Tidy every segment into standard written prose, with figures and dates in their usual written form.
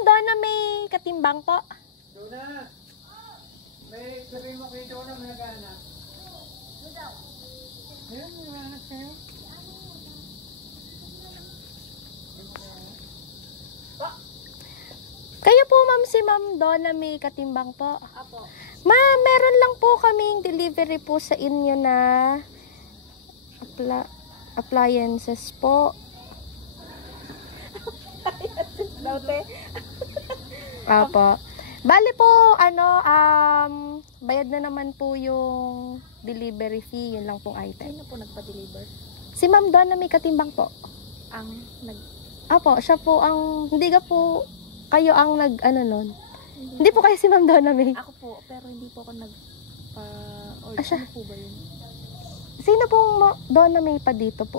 Donna may katimbang po. Donna, may sabihin mo kay Donna may naghahanap. Ayun, may naghahanap kayo. Kayo po ma'am, si Ma'am Donna may katimbang po. Apo. Ma'am, meron lang po kaming delivery po sa inyo na appliances po. Apo. Bali po, bayad na naman po yung delivery fee. Yun lang pong item. Sino po nagpa-deliver? Si Ma'am Donna may katimbang po. Apo, siya po ang, hindi ka po, kayo ang nun. Hindi po kayo si Ma'am Donna May. Ako po, pero hindi po ako nagpa-order. Siya? Ano po ba yun? Sino pong Donna May pa dito po?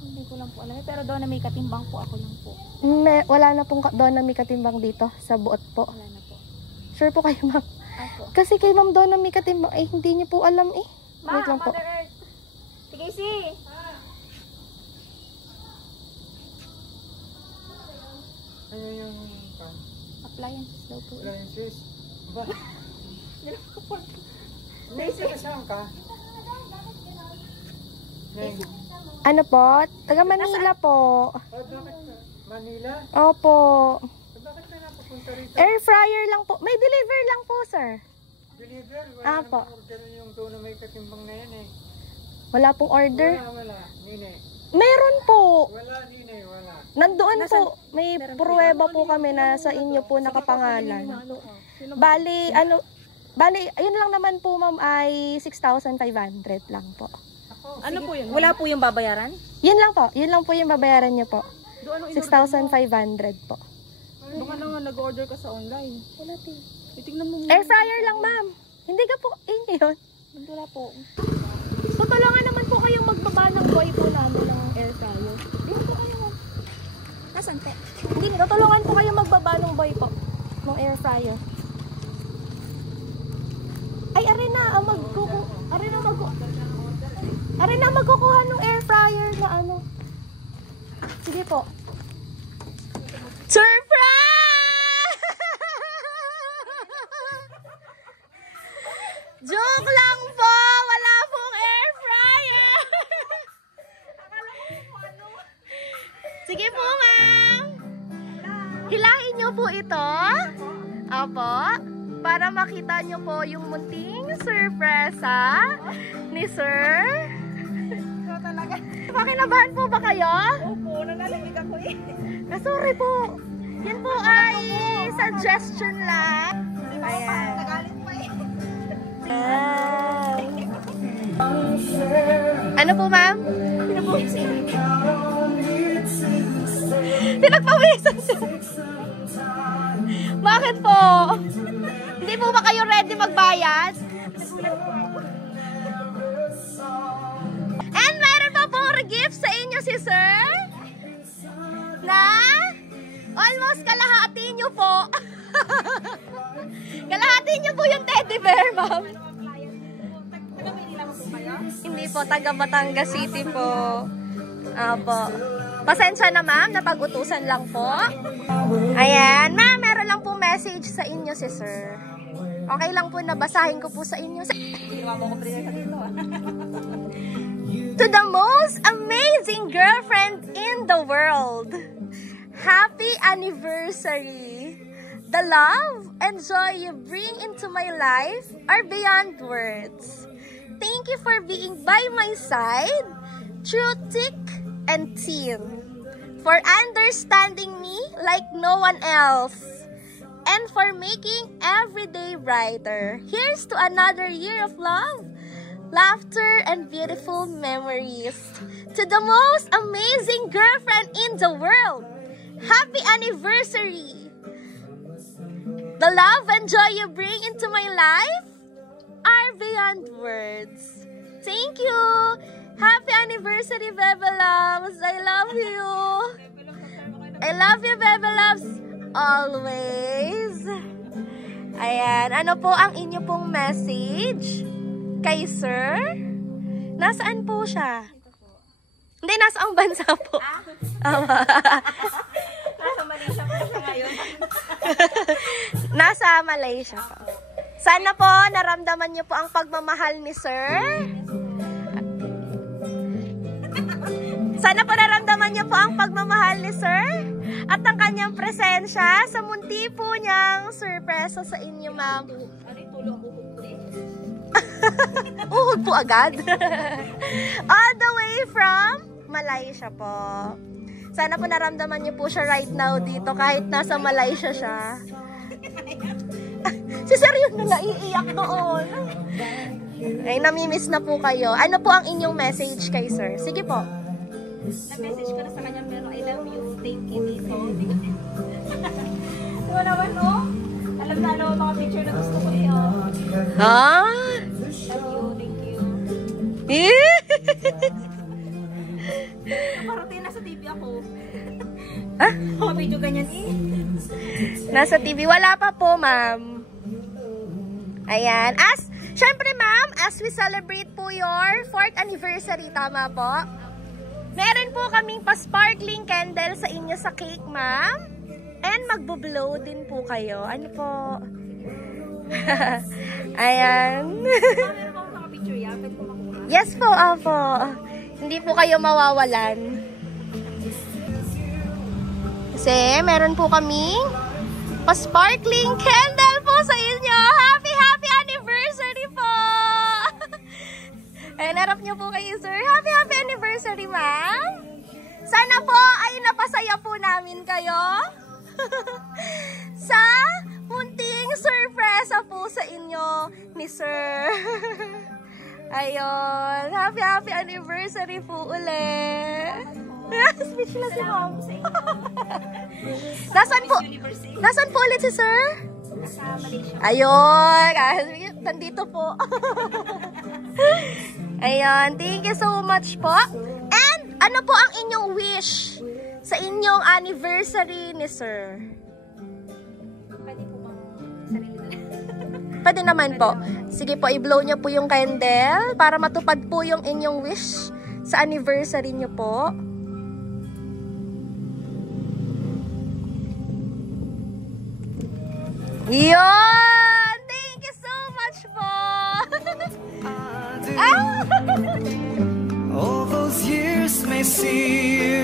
Hindi ko lang po alam. Pero doon na may katimbang po, ako lang po. Wala na pong Donna May katimbang dito sa buot po. Wala na po. Sure po kayo ma'am? Ako. Kasi kay Ma'am Donna May katimbang, hindi niyo po alam eh. Ma, Wait lang po. Mother Earth. Sige, si. Ano yung Appliances daw po. appliances? Ba? Daisy. Saan ka? Neng. Ano po? Taga Manila po. Bakit Manila? Opo. Bakit ka napapunta rito? Air fryer lang po. May deliver lang po sir. Deliver? Wala Apo. namang order yung Donna May katimbang na yan eh. Wala pong order. Wala. Nine. Meron po. Wala, Nine. Wala. Nandoon po. May pruweba po kami na sa inyo po nakapangalan. Bali, ayun lang naman po ma'am ay 6,500 lang po. Ano po yun? Wala po yung babayaran? Yun lang po. Yun lang po yung babayaran niyo po. Doon 6,500 po. Baka na nga nag-order ka sa online. Wala po. Itignan mo muna. Air fryer lang ma'am. Hindi ka po, yun. Wala po. Tutulungan naman po kayong magbaba ng boy po namin ng air fryer. Dito po kayo ma'am. Nasaan po? Hindi, tutulungan po kayong magbaba ng boy po. Ng air fryer. Ay, Ari na magkukuha ng air fryer na ano. Sige po. Surprise! Joke lang po! Wala pong air fryer! Sige po, ma'am. Hilahin niyo po ito. Opo. Para makita niyo po yung munting surpresa ni Sir. Talaga. Pakinabahan po ba kayo? Opo, nanalamig ako eh. Sorry po. Yan po ay suggestion lang. Ayan. Nagalit pa eh. Ano po, ma'am? Pinagpawisan siya. Bakit po? Hindi po ba kayo ready magbayad? And meron pa po gift sa inyo si Sir na almost kalahati nyo po. Kalahati nyo po yung teddy bear, ma'am. Hindi po, taga Batangas City po. Apo. Pasensya na ma'am, napag-utusan lang po. Ayan, ma'am, meron lang po message sa inyo si Sir. Okay lang po, nabasahin ko po sa inyo. To the most amazing girlfriend in the world, happy anniversary! The love and joy you bring into my life are beyond words. Thank you for being by my side through thick and thin, for understanding me like no one else, and for making every day brighter. Here's to another year of love, laughter, and beautiful memories. To the most amazing girlfriend in the world, happy anniversary! The love and joy you bring into my life are beyond words. Thank you! Happy anniversary, Bebe Loves! I love you! I love you, Bebe Loves! Always! Ayan, ano po ang inyo pong message kay Sir? Nasaan po siya? Hindi, nasa ang bansa po. Nasa Malaysia po siya ngayon. Nasa Malaysia po. Sana po naramdaman niyo po ang pagmamahal ni Sir. Sana po naramdaman niyo po ang pagmamahal ni Sir at ang kanyang presensya sa munti po niyang surpresa sa inyo, ma'am. Uhod po agad. All the way from Malaysia po. Sana po naramdaman niyo po siya right now dito kahit nasa Malaysia siya. Si Sir yun na naiiyak doon. Ay, namimiss na po kayo. Ano po ang inyong message kay Sir? Sige po. Na-message ko na sa kanya, pero I love you. Thank you, Nico. Diba naman, oh? Alam na alam mga picture na gusto ko eh, oh. Ha? Love you, thank you. Parating nasa TV ako. Ah? Mga video ganyan eh. Nasa TV. Wala pa po, ma'am. Ayan. Syempre, ma'am, as we celebrate po your 4th anniversary, tama po? Meron po kaming pa-sparkling candle sa inyo sa cake, ma'am. And magbo-blow din po kayo. Ano po? Ayan. Meron po mga picture yan. Pwede ko makuha. Yes po, opo. Hindi po kayo mawawalan. Kasi meron po kaming pa-sparkling candle po sa inyo. Happy anniversary po! Ayan, harap niyo po kayo, Sir. Happy anniversary, ma'am. Sana po ay napasaya po namin kayo sa munting surpresa po sa inyo ni Sir. Ayun. Happy anniversary po ulit. Speechless si ma'am. Nasaan po ulit si Sir? Sa Malaysia. Ayun. Nandito po. Ayun. Thank you so much po. And ano po ang inyong wish sa inyong anniversary ni Sir? Pwede po bang sarili na? Pwede naman po. Sige po, i-blow nyo po yung candle para matupad po yung inyong wish sa anniversary nyo po. Yun! Thank you so much po! All those years may seem